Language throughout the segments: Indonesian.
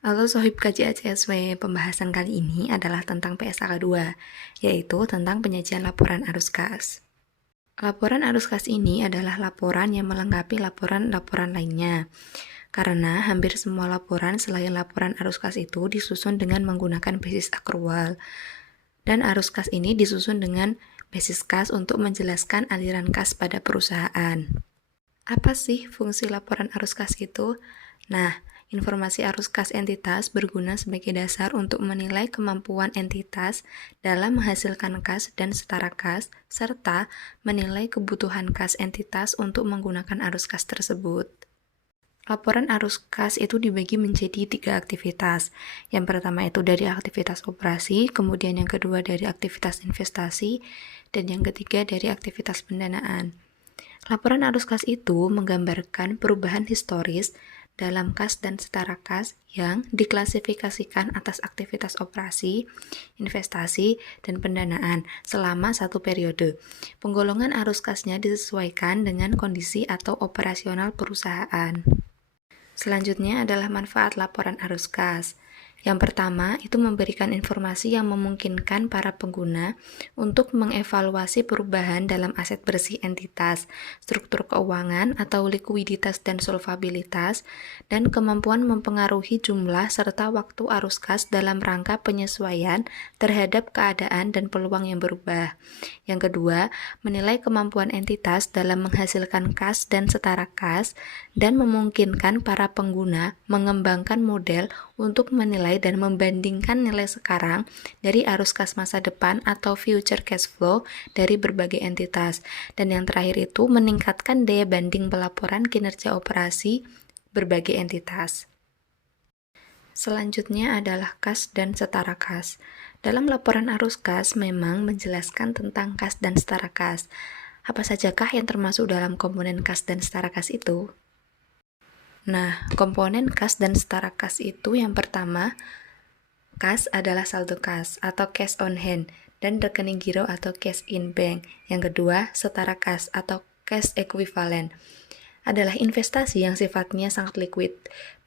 Halo Sohib KJACSW, pembahasan kali ini adalah tentang PSAK 2, yaitu tentang penyajian laporan arus kas. Laporan arus kas ini adalah laporan yang melengkapi laporan-laporan lainnya, karena hampir semua laporan selain laporan arus kas itu disusun dengan menggunakan basis akrual, dan arus kas ini disusun dengan basis kas untuk menjelaskan aliran kas pada perusahaan. Apa sih fungsi laporan arus kas itu? Nah, informasi arus kas entitas berguna sebagai dasar untuk menilai kemampuan entitas dalam menghasilkan kas dan setara kas, serta menilai kebutuhan kas entitas untuk menggunakan arus kas tersebut. Laporan arus kas itu dibagi menjadi 3 aktivitas. Yang pertama itu dari aktivitas operasi, kemudian yang kedua dari aktivitas investasi, dan yang ketiga dari aktivitas pendanaan. Laporan arus kas itu menggambarkan perubahan historis dalam kas dan setara kas yang diklasifikasikan atas aktivitas operasi, investasi, dan pendanaan selama satu periode. Penggolongan arus kasnya disesuaikan dengan kondisi atau operasional perusahaan. Selanjutnya adalah manfaat laporan arus kas. Yang pertama, itu memberikan informasi yang memungkinkan para pengguna untuk mengevaluasi perubahan dalam aset bersih entitas, struktur keuangan atau likuiditas dan solvabilitas, dan kemampuan mempengaruhi jumlah serta waktu arus kas dalam rangka penyesuaian terhadap keadaan dan peluang yang berubah. Yang kedua, menilai kemampuan entitas dalam menghasilkan kas dan setara kas, dan memungkinkan para pengguna mengembangkan model untuk menilai dan membandingkan nilai sekarang dari arus kas masa depan atau future cash flow dari berbagai entitas. Dan yang terakhir itu meningkatkan daya banding pelaporan kinerja operasi berbagai entitas. Selanjutnya adalah kas dan setara kas. Dalam laporan arus kas memang menjelaskan tentang kas dan setara kas. Apa sajakah yang termasuk dalam komponen kas dan setara kas itu? Nah, komponen kas dan setara kas itu yang pertama, kas adalah saldo kas atau cash on hand dan rekening giro atau cash in bank. Yang kedua, setara kas atau cash equivalent adalah investasi yang sifatnya sangat liquid,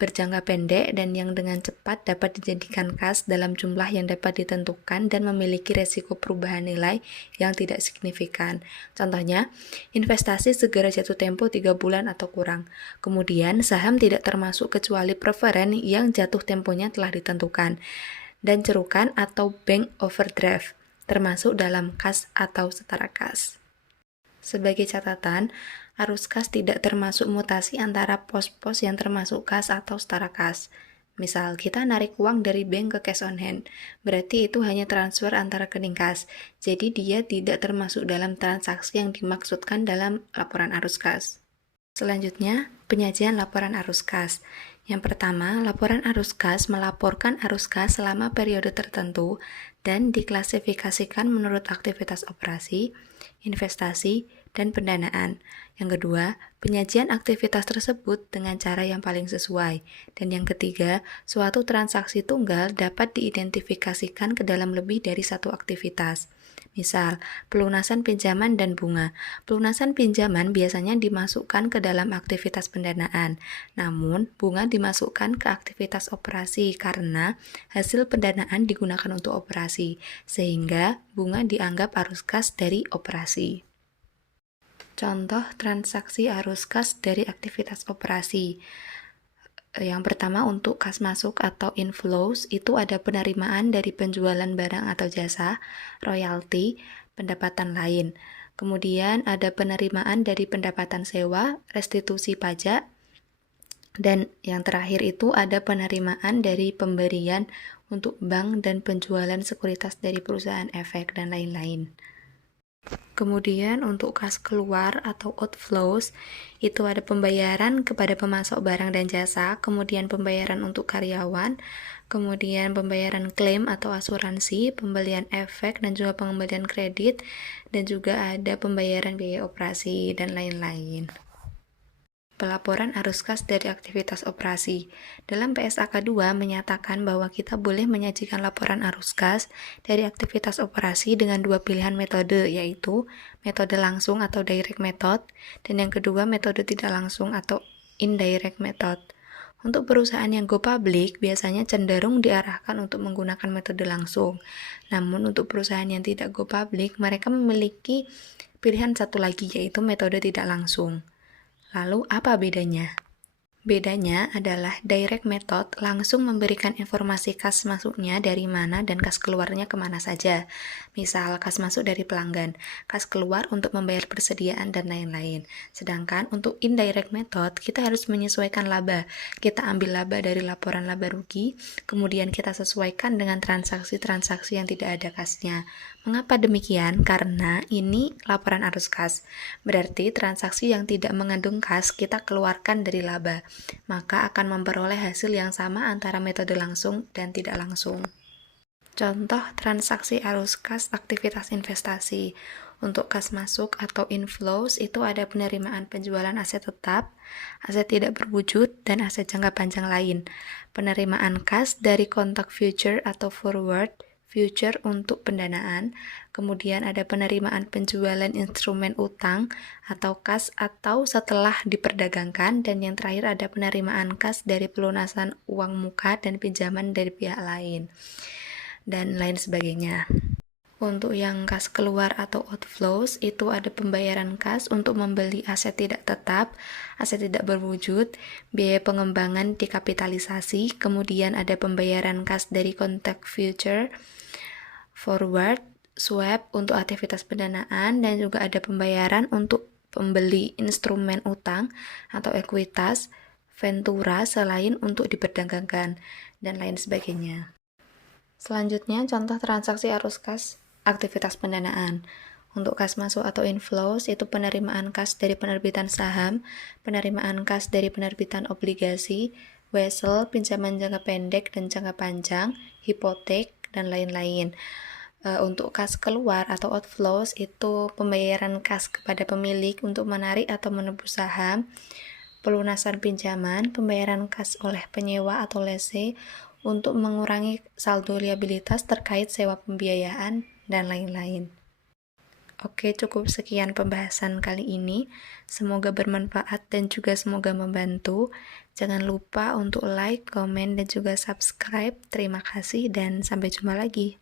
berjangka pendek, dan yang dengan cepat dapat dijadikan kas dalam jumlah yang dapat ditentukan dan memiliki resiko perubahan nilai yang tidak signifikan. Contohnya, investasi segera jatuh tempo 3 bulan atau kurang. Kemudian, saham tidak termasuk kecuali preferen yang jatuh temponya telah ditentukan. Dan cerukan atau bank overdraft, termasuk dalam kas atau setara kas. Sebagai catatan, arus kas tidak termasuk mutasi antara pos-pos yang termasuk kas atau setara kas. Misal, kita narik uang dari bank ke cash on hand, berarti itu hanya transfer antara rekening kas, jadi dia tidak termasuk dalam transaksi yang dimaksudkan dalam laporan arus kas. Selanjutnya, penyajian laporan arus kas. Yang pertama, laporan arus kas melaporkan arus kas selama periode tertentu dan diklasifikasikan menurut aktivitas operasi, investasi, dan pendanaan. Yang kedua, penyajian aktivitas tersebut dengan cara yang paling sesuai. Dan yang ketiga, suatu transaksi tunggal dapat diidentifikasikan ke dalam lebih dari satu aktivitas. Misal, pelunasan pinjaman dan bunga. Pelunasan pinjaman biasanya dimasukkan ke dalam aktivitas pendanaan, namun bunga dimasukkan ke aktivitas operasi karena hasil pendanaan digunakan untuk operasi, sehingga bunga dianggap arus kas dari operasi. Contoh transaksi arus kas dari aktivitas operasi. Yang pertama untuk kas masuk atau inflows itu ada penerimaan dari penjualan barang atau jasa, royalti, pendapatan lain. Kemudian ada penerimaan dari pendapatan sewa, restitusi pajak, dan yang terakhir itu ada penerimaan dari pemberian untuk bank dan penjualan sekuritas dari perusahaan efek dan lain-lain. Kemudian untuk kas keluar atau outflows itu ada pembayaran kepada pemasok barang dan jasa, kemudian pembayaran untuk karyawan, kemudian pembayaran klaim atau asuransi, pembelian efek dan juga pengembalian kredit, dan juga ada pembayaran biaya operasi dan lain-lain. Pelaporan arus kas dari aktivitas operasi. Dalam PSAK 2 menyatakan bahwa kita boleh menyajikan laporan arus kas dari aktivitas operasi dengan dua pilihan metode, yaitu metode langsung atau direct method, dan yang kedua metode tidak langsung atau indirect method. Untuk perusahaan yang go public biasanya cenderung diarahkan untuk menggunakan metode langsung. Namun untuk perusahaan yang tidak go public, mereka memiliki pilihan satu lagi, yaitu metode tidak langsung. Lalu apa bedanya? Bedanya adalah direct method langsung memberikan informasi kas masuknya dari mana dan kas keluarnya kemana saja. Misal kas masuk dari pelanggan, kas keluar untuk membayar persediaan dan lain-lain. Sedangkan untuk indirect method kita harus menyesuaikan laba. Kita ambil laba dari laporan laba rugi, kemudian kita sesuaikan dengan transaksi-transaksi yang tidak ada kasnya. Mengapa demikian? Karena ini laporan arus kas. Berarti transaksi yang tidak mengandung kas kita keluarkan dari laba, maka akan memperoleh hasil yang sama antara metode langsung dan tidak langsung. Contoh transaksi arus kas aktivitas investasi. Untuk kas masuk atau inflows itu ada penerimaan penjualan aset tetap, aset tidak berwujud, dan aset jangka panjang lain. Penerimaan kas dari kontak future atau forward, future untuk pendanaan, kemudian ada penerimaan penjualan instrumen utang atau kas atau setelah diperdagangkan, dan yang terakhir ada penerimaan kas dari pelunasan uang muka dan pinjaman dari pihak lain, dan lain sebagainya. Untuk yang kas keluar atau outflows itu ada pembayaran kas untuk membeli aset tidak tetap, aset tidak berwujud, biaya pengembangan dikapitalisasi, kemudian ada pembayaran kas dari kontak future, forward, swap untuk aktivitas pendanaan, dan juga ada pembayaran untuk pembeli instrumen utang atau ekuitas, ventura selain untuk diperdagangkan, dan lain sebagainya. Selanjutnya, contoh transaksi arus kas aktivitas pendanaan. Untuk kas masuk atau inflows itu penerimaan kas dari penerbitan saham, penerimaan kas dari penerbitan obligasi, wesel, pinjaman jangka pendek dan jangka panjang, hipotek, dan lain-lain. Untuk kas keluar atau outflows itu pembayaran kas kepada pemilik untuk menarik atau menebus saham, pelunasan pinjaman, pembayaran kas oleh penyewa atau lese untuk mengurangi saldo liabilitas terkait sewa pembiayaan, dan lain-lain. Oke, cukup sekian pembahasan kali ini. Semoga bermanfaat dan juga semoga membantu. Jangan lupa untuk like, komen, dan juga subscribe. Terima kasih dan sampai jumpa lagi.